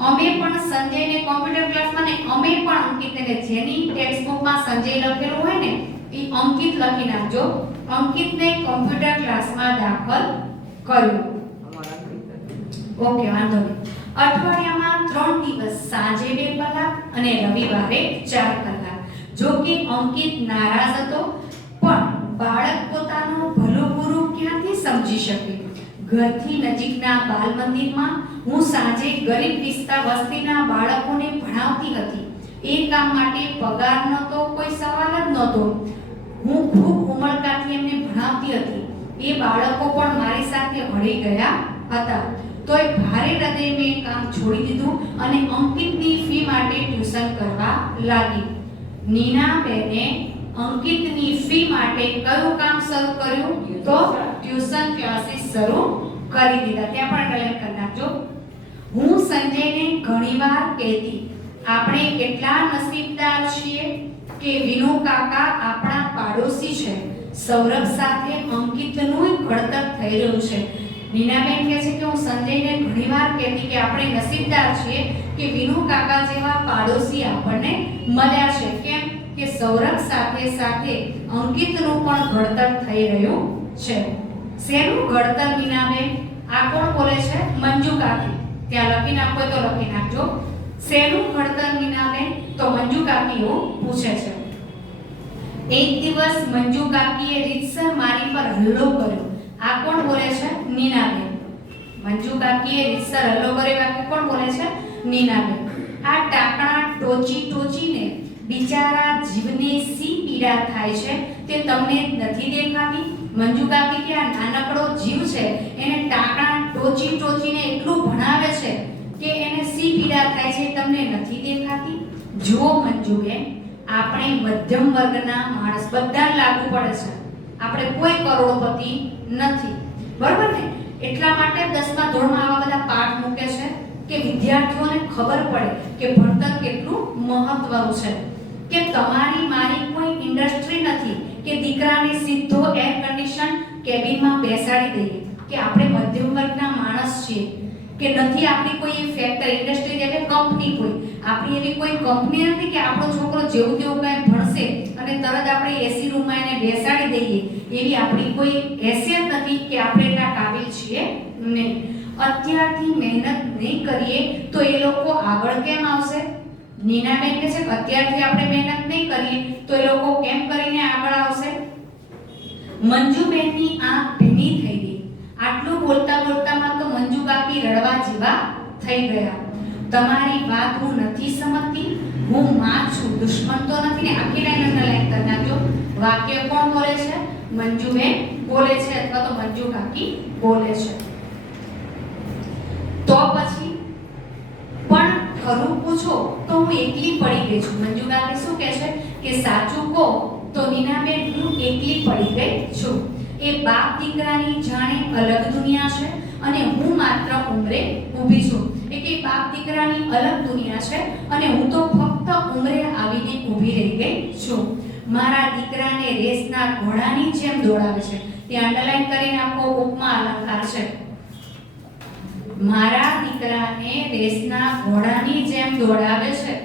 અમે પણ સંજયને કમ્પ્યુટર ક્લાસમાં ને અમે પણ અંકિતને જેની ટેક્સ્ટ બુકમાં સંજય લખેલું હોય ને એ અંકિત લખી નાખજો. અંકિતને કમ્પ્યુટર ક્લાસમાં દાખલ કર્યો. ઓકે વાંધો નહીં. અઠવાડિયામાં 3 દિવસ સાંજે 2 કલાક અને રવિવારે 4 કલાક. જો કે અંકિત નારાજ હતો પણ બાળક પોતાનું ભલું બુરું ક્યાંથી સમજી શકે. ઘરથી નજીકના બાલ મંદિરમાં હું સાંજે ગરીબ વસ્તીના બાળકોને ભણાવતી હતી. એ કામ માટે પગાર નહોતો, કોઈ સવાલ જ નહોતો. હું ખૂબ ઉમળકાથી એમને ભણાવતી હતી. એ બાળકો પણ મારી સાથે ભળી ગયા હતા. તોય ભારે હૃદયે મેં કામ છોડી દીધું અને અંકિતની ફી માટે ટ્યુશન કરવા લાગી. નીનાબેને અંકિતની ફી માટે કયું કામ શરૂ કર્યું? તો ટ્યુશન ક્લાસીસ શરૂ કરી દીધા. ત્યાં પણ અંડરલાઈન કરી નાખજો. હું સંજયને ઘણીવાર કહેતી, આપણે કેટલા નસીબદાર છીએ કે વિનુ કાકા આપણા પાડોશી છે. સૌરભ સાથે અંકિતનું ઘડતર થઈ રહ્યું છે. નીનાબેન કહે છે કે હું સંજયને ઘણીવાર કહેતી કે આપણે નસીબદાર છીએ કે વિનુ કાકા જેવા પાડોશી આપણને મળ્યા છે. કેમ કે સૌરભ સાથે સાથે અંકિતનું પણ ઘડતર થઈ રહ્યું છે. શેનું ઘડતર નીનાબેન? આ કોણ બોલે છે? મંજુ કાકી. ત્યાં લખી નાખો તો લખી નાખજો. શેનું ઘડતર નીનાબેન? તો મંજુ કાકી એવું પૂછે છે. એક દિવસ મંજુ કાકીએ રીતસર મારી પર હલ્લો કર્યો. આ કોણ બોલે છે? નીનાબેન. મંજુ કાકીએ રીતસર હલ્લો કર્યો. વાક્ય કોણ બોલે છે? નીનાબેન. આ ટાકણા ટોચીને બિચારા જીવને સી પીડા થાય છે તે તમને નથી દેખાતી? મંજુ કાકી કે આ નાનકડો જીવ છે એને ટાકણા ટોચીને એટલું ભણાવે છે કે એને સી પીડા થાય છે તમને નથી દેખાતી? જુઓ મંજુબેન, આપણે મધ્યમ વર્ગના માણસ બધા લાગુ પડે છે. આપણે કોઈ કરોડપતિ નથી, બરાબર ને? એટલા માટે 10મા ધોરણમાં આવા બધા પાઠ મૂકે છે કે વિદ્યાર્થીઓને ખબર પડે કે ભણતર કેટલું મહત્વનું છે. કે તમારી મારી કોઈ ઇન્ડસ્ટ્રી નથી કે દીકરાને સીધો એર કન્ડિશન કેબિનમાં બેસાડી દઈએ કે આપણે મધ્યમ વર્ગના માણસ છીએ. કે નથી આપણી કોઈ ફેક્ટરી ઇન્ડસ્ટ્રી એટલે કંપની કોઈ આપણી એવી કોઈ કંપની નથી કે આપણો છોકરો જેવું તેવું કાંઈ ભણશે અને તરત આપણે એસી રૂમમાં એને બેસાડી દઈએ. એવી આપણી કોઈ હેસિયત નથી કે આપણે એટલા કાબિલ છીએ નહીં. અત્યારથી મહેનત નહીં કરીએ તો એ લોકો આગળ કેમ આવશે? નીનાબેન કહે છે કે અત્યારથી આપણે મહેનત નહીં કરીએ તો એ લોકો કેમ કરીને આગળ આવશે? મંજુબેનની આંખ ભીની થઈ ગઈ. આટલું બોલતામાં તો મંજુ કાકી રડવા જેવા થઈ ગયા. તમારી વાત હું નથી સમજતી. હું માં છું, દુશ્મન તો નથી ને. આખી લાઈન અંડરલાઈન કરી નાખજો. વાક્ય કોણ બોલે છે? મંજુબેન બોલે છે અથવા તો મંજુ કાકી બોલે છે. તો પછી પણ ખરું પૂછો તો હું એકલી પડી ગઈ છું. મંજુ કાકી શું કહે છે કે સાચું કહો તો નીનાબેન હું એકલી પડી ગઈ છું. એ બાપ દીકરાની જાણે અલગ દુનિયા છે અને હું માત્ર ઉંમરે ઊભી છું. એ કે બાપ દીકરાની અલગ દુનિયા છે અને હું તો ફક્ત ઉંમરે આવીને ઊભી રહી ગઈ છું. મારા દીકરાને રેસના ઘોડાની જેમ દોડાવે છે. ત્યાં અંડરલાઈન કરી નાખો. ઉપમા અલંકાર છે. મારા દીકરાને રેસના ઘોડાની જેમ દોડાવે છે.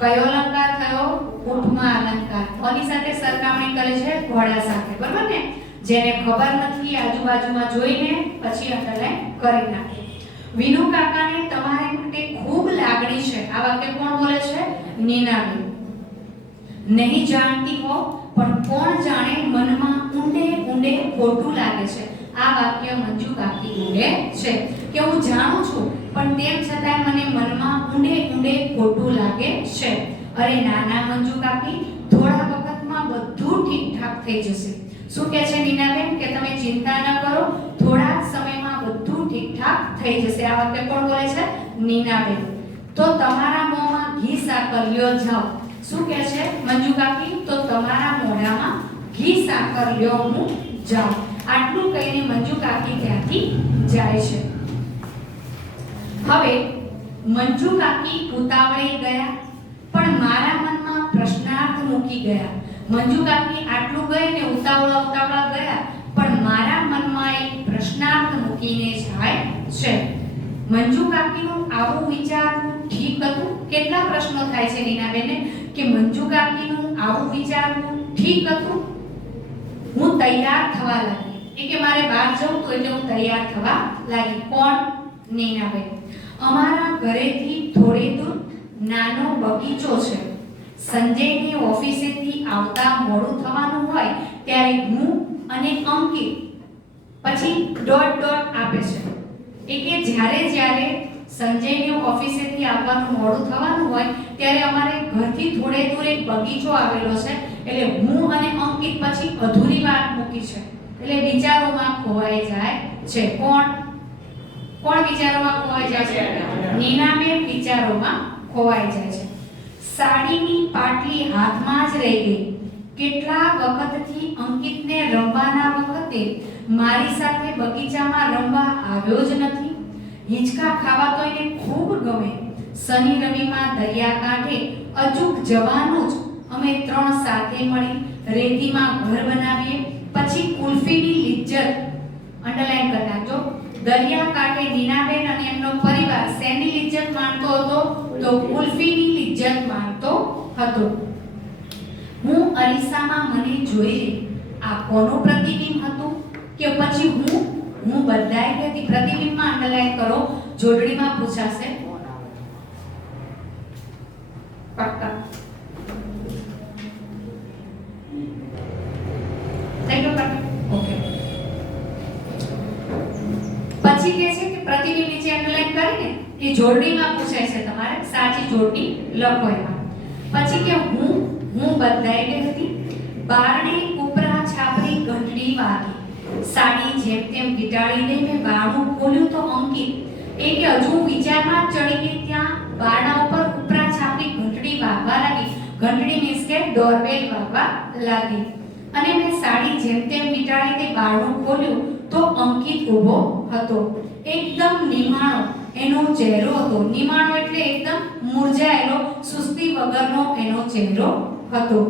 કયો અલંકાર થયો? ઉપમા અલંકાર. કોની સાથે સરખામણી કરે છે? ઘોડા સાથે, બરાબર ને? જેને ખબર નથી આજુબાજુમાં જોઈને પછી અંડરલાઈન કરી નાખે. વિનુ કાકાને તમારા માટે ખૂબ લાગણી છે. આ વાક્ય કોણ બોલે છે? નીનાબેન. નહીં જાણતી હો પણ કોણ જાણે મનમાં ઊંડે ખોટું લાગે છે. આ વાક્ય મંજુ કાકી બોલે છે કે હું જાણું છું પણ તેમ છતાં મને મનમાં ઊંડે ખોટું લાગે છે. અરે નાના મંજુ કાકી, થોડા વખતમાં બધું ઠીકઠાક થઈ જશે. શું કહે છે નીનાબેન કે તમે ચિંતા ન કરો, થોડા સમયમાં બધું ઠીકઠાક થઈ જશે. આ વાક્ય કોણ બોલે છે? નીનાબેન. તો તમારા મોંમાં ઘી સાકર લ્યો જાઓ. શું કહે છે મંજુ કાકી? તો તમારા મોઢામાં ઘી સાકર લ્યો હું જાઉં. આટલું કહીને મંજુ કાકી ત્યાંથી જાય છે. હવે મંજુ કાકી ઉતાવળે ગયા પણ મારા મનમાં પ્રશ્નાર્થ મૂકી ગયા. મંજુ કાકી આટલું ગઈ ને ઉતાવળા ગયા પણ મારા મનમાં એક પ્રશ્નાર્થ મૂકીને જાય છે. મંજુ કાકીનું આવું વિચારવું ઠીક હતું? કેટલા પ્રશ્નો થાય છે નીનાબેનને કે મંજુ કાકીનું આવું વિચારવું ઠીક હતું? હું તૈયાર થવા લાગી. એ કે મારે બહાર જવું તો એટલે હું તૈયાર થવા લાગી. કોણ? નીનાબેન. અમારા ઘરેથી થોડે દૂર નાનો બગીચો છે. સંજયની ઓફિસેથી આવતા મોડું થવાનું હોય ત્યારે હું અને અંકિત પછી ડોટ આપે છે. એ કે જ્યારે સંજયની ઓફિસેથી આવવાનું મોડું થવાનું હોય ત્યારે અમારે ઘરથી થોડે દૂર એક બગીચો આવેલો છે. એટલે હું અને અંકિત પછી અધૂરી વાત મૂકી છે એટલે વિચારોમાં ખોવાઈ જાય છે. કોણ વિચારોમાં ખોવાઈ જાય છે? નીનાબેન વિચારોમાં ખોવાઈ જાય છે. સાડીની પાટલી હાથમાં જ રહી ગઈ. કેટલા વખતથી અંકિતને રમવાના વખતે મારી સાથે બગીચામાં રમવા આવ્યો જ નથી. હિંચકા ખાવા તો એને ખૂબ ગમે. શનિ રવિમાં દરિયાકાંઠે અચૂક જવાનું જ. અમે ત્રણ સાથે મળી રેતીમાં ઘર બનાવીએ. પછી કુલ્ફીની લિજ્જત, અંડરલાઈન કરી નાખજો. દરિયાકાંઠે નીનાબેન અને એમનો પરિવાર શેની લિજ્જત માણતો હતો? તો કુલ્ફીની લિજ્જત માણતો હતો. હું અરીસામાં મને જોઈ રહી. આ કોનું પ્રતિબિંબ હતું? કે પછી હું બદલાઈ ગઈ હતી? પ્રતિબિંબમાં અંડરલાઈન કરો, જોડણીમાં પૂછાશે. પક્કા થઈ ગયો? ઓકે. પછી કહે છે કે પ્રતિબિંબ નીચે અંડરલાઈન કરીને એ જોડણીમાં પૂછાય છે, તમારે સાચી જોડણી લખો એમાં. પછી કે હું બદલાઈ ગઈ હતી. બારણે ઉપરા છાપરી ઘંટડી વાગી. સાડી જેમ તેમ વીંટાળી લઈ મેં બારણું ખોલ્યું તો અંકિત એ કે હજુ વિચારમાં ચડી ગઈ ત્યાં બારણા ઉપર ઉપરા છાપરી ઘંટડી વાગવા લાગી. ઘંટડી મીન્સ કે ડોરબેલ વાગવા લાગી. અને મેં સાડી જેમ તેમ વીંટાળી તે બારણું ખોલ્યું તો અંકિત ઊભો હતો. એકદમ નિમાણો એનો ચહેરો હતો. નિમાણો એટલે એકદમ મુરઝાયેલો, સુસ્તી વગરનો એનો ચહેરો હતો.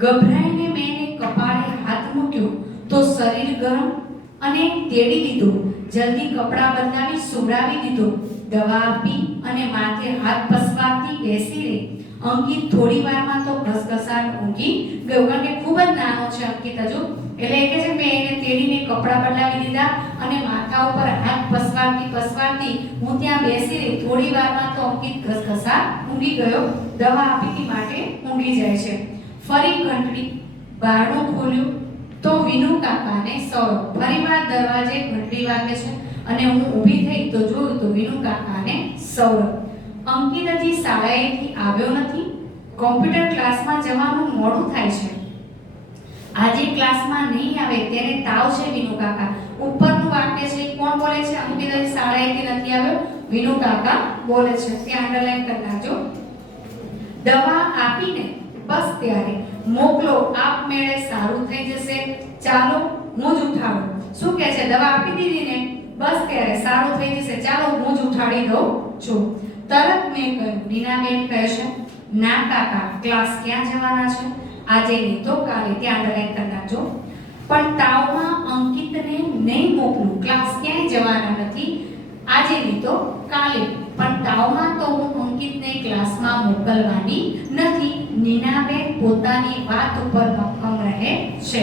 ગભરાઈને મેં એને કપાળે હાથ મૂક્યો તો શરીર ગરમ અને તેડી લીધું. જલ્દી કપડાં બદલાવી સુવડાવી દીધો. દવા આપી અને માથે હાથ પસવારતી બેસી રહી. અંકિત થોડી વારમાં તો ઘસઘસાટ ઊંઘી ગયો. કારણ કે ખૂબ જ નાનો છે અંકિત હજુ. એટલે કે છે મેં એને તેડીને કપડાં બદલાવી દીધા અને માથા ઉપર હાથ પસવારતી હું ત્યાં બેસી રહી. થોડી વારમાં તો અંકિત ઘસઘસાટ ઊંઘી ગયો. દવા આપીતી માટે ઊંઘી જાય છે. ફરી ઘંટડી, બારણું ખોલ્યું તો વિનુ કાકાને સૌરભ. ફરીવાર દરવાજે ઘંટડી વાગે છે અને હું ઊભી થઈ તો જોયું તો વિનુ કાકાને સૌરભ. અંકિત હજી શાળાએથી આવ્યો નથી. કોમ્પ્યુટર ક્લાસમાં જવાનું મોડું થાય છે. આજે ક્લાસમાં નહીં આવે, તેને તાવ છે વિનુ કાકા. ઉપરનું વાક્ય છે કોણ બોલે છે? અંકિત હજી શાળાએથી નથી આવ્યો, વિનુ કાકા બોલે છે. ત્યાં અંડરલાઈન કરી નાખજો. દવા આપીને બસ ત્યારે મોકલો, આપમેળે સારું થઈ જશે. ચાલો હું જ ઉઠાડું. શું કહે છે? દવા આપી દીધી ને, બસ ત્યારે સારું થઈ જશે. ચાલો હું જ ઉઠાડી દઉં છું. તરત મેં કહ્યું. નીનાબેન કહે છે, ના કાકા, ક્લાસ ક્યાં જવાના છે? આજે નહીં તો કાલે. ત્યાં અંડરલાઈન કરી નાખજો. પણ તાવમાં અંકિતને નહીં મોકલું. ક્લાસ ક્યાંય જવાના નથી. આજે નહીં તો કાલે. પણ તાવમાં તો હું અંકિતને ક્લાસમાં મોકલવાની નથી. નીનાબેન પોતાની વાત ઉપર મક્કમ રહે છે.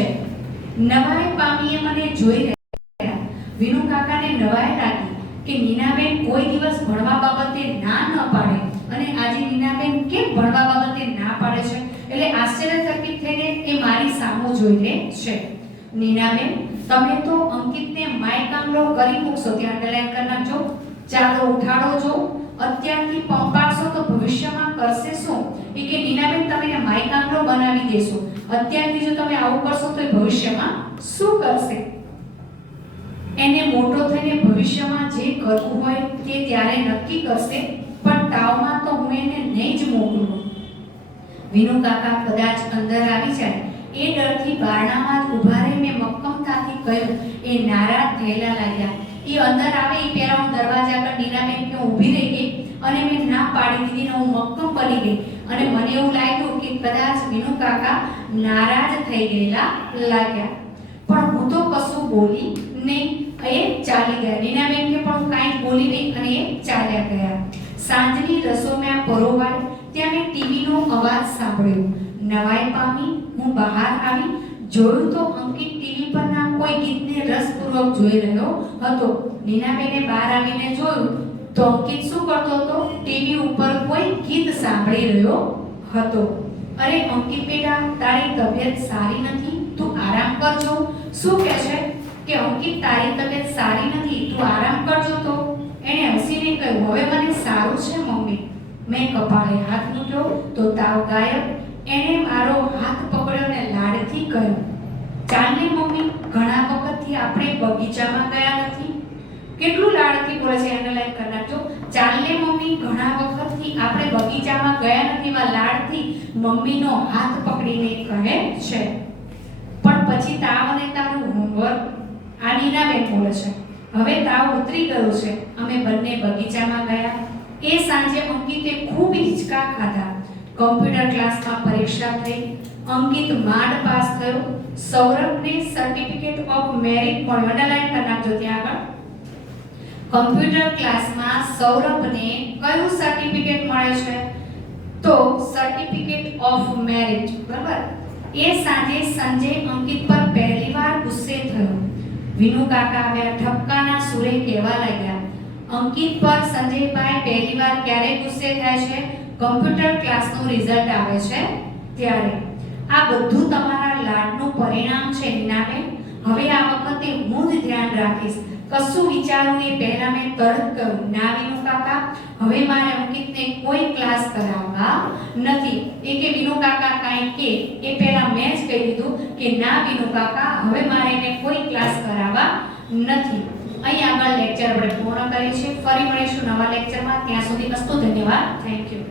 નવાઈ પામીએ મને જોઈ રહ્યા. વિનુ કાકાને નવાઈ લાગી કે નીનાબેન કોઈ દિવસ ભણવા બાબતે ના ન પાડે અને આજે નીનાબેન કેમ ભણવા બાબતે ના પાડે છે. એટલે આશ્ચર્યચકિત થઈને એ મારી સામું જોઈ રહે છે. નીનાબેન, તમે તો અંકિતને માય કામલો કરી મૂકશો. ત્યાં અંડરલાઈન કરી નાખજો. ચાલો ઉઠાડો જો. અત્યારથી પંપાડશો તો ભવિષ્યમાં કરશે શું? એ કે નીનાબેન, તમે એને માય કામલો બનાવી દેશો. અત્યારથી જો તમે આવું કરશો તો ભવિષ્યમાં શું કરશે? એને મોટો થઈને ભવિષ્યમાં જે કરવું હોય તે ત્યારે નક્કી કરશે. પણ તાવમાં તો હું એને નહીં જ મોકલું. વિનુ કાકા કદાચ અંદર આવી જાય એ ડરથી બારણામાં જ ઊભા રહી મેં મક્કમતાથી કહ્યું. એ નારાજ થયેલા લાગ્યા. એ અંદર આવે એ પહેલા હું દરવાજા પર નીનાબેન કે ઊભી રહી ગઈ અને મેં ના પાડી દીધી ને હું મક્કમ બની ગઈ. અને મને એવું લાગ્યું કે કદાચ વિનુ કાકા નારાજ થઈ ગયેલા લાગ્યા. પણ હું તો કશું બોલી નહીં. એ ચાલી ગયા. નીનાબેન કે પણ હું કાંઈ બોલી નહીં અને એ ચાલ્યા ગયા. સાંજની રસોઈમાં પરોવાય ત્યાં મેં ટીવીનો અવાજ સાંભળ્યો. નવાઈ પામી હું બહાર આવી. જોયું તો અંકિત ટીવી પરના કોઈ ગીતને રસપૂર્વક જોઈ રહ્યો હતો. નીનાબેને બહાર આવીને જોયું તો અંકિત શું કરતો હતો? ટીવી ઉપર કોઈ ગીત સાંભળી રહ્યો હતો. અરે અંકિત બેટા, તારી તબિયત સારી નથી, તું આરામ કરજો. શું કહે છે? કે અંકિત, તારી તબિયત સારી નથી, તું આરામ કરજો. તો એણે હસીને કહ્યું, હવે મને સારું છે મમ્મી. મેં કપાળે હાથ મૂક્યો તો તાવ ગાયબ. એણે મારો હાથ પકડ્યો ને લાડથી કહ્યું, ચાલને મમ્મી, ઘણા વખતથી આપણે બગીચામાં ગયા નથી. કેટલું લાડથી બોલે છે, અંડરલાઈન કરી નાખજો. ચાલને મમ્મી ઘણા વખતથી આપણે બગીચામાં ગયા નથી, એવા લાડથી મમ્મીનો હાથ પકડીને કહે છે. પણ પછી તાવ અને તારું હોમવર્ક, આ નીનાબેન બોલે છે. હવે તાવ ઉતરી ગયો છે, અમે બંને બગીચામાં ગયા. એ સાંજે અંકિતે ખૂબ હિંચકા ખાધા. કમ્પ્યુટર ક્લાસમાં પરીક્ષા થઈ. અંકિત માંડ પાસ થયો. સૌરભને સર્ટિફિકેટ ઓફ મેરિટ મળ્યો. અંડરલાઈન કરી નાખજો ત્યાં આગળ. કમ્પ્યુટર ક્લાસમાં સૌરભને કયું સર્ટિફિકેટ મળે છે? તો સર્ટિફિકેટ ઓફ મેરિટ. બરાબર. એ સાંજે સંજય અંકિત પર પહેલીવાર ગુસ્સે થયો. વિનુ કાકા આવ્યા, ઠપકાના સુરે કહેવા લાગ્યા. અંકિત પર સંજયભાઈ પહેલીવાર ક્યારે ગુસ્સે થાય છે? કમ્પ્યુટર ક્લાસનું રિઝલ્ટ આવે છે ત્યારે. આ બધું તમારા લાડનું પરિણામ છે નીનાબેન. હવે આ વખતે હું જ ધ્યાન રાખીશ. કશું વિચારવું એ પહેલા મેં તરત કહ્યું, ના વિનુ કાકા, હવે મારે અંકિતને કોઈ ક્લાસ કરાવવા નથી. એ કે વિનુ કાકા કાંઈ કે એ પહેલા મેં જ કહી દીધું કે ના વિનુ કાકા, હવે મારે એને કોઈ ક્લાસ કરાવવા નથી. અહીં આગળ લેક્ચર આપણે પૂર્ણ કરીએ છીએ. ફરી મળીશું નવા લેક્ચરમાં. ત્યાં સુધી અસ્તુ, ધન્યવાદ, થેન્ક યુ.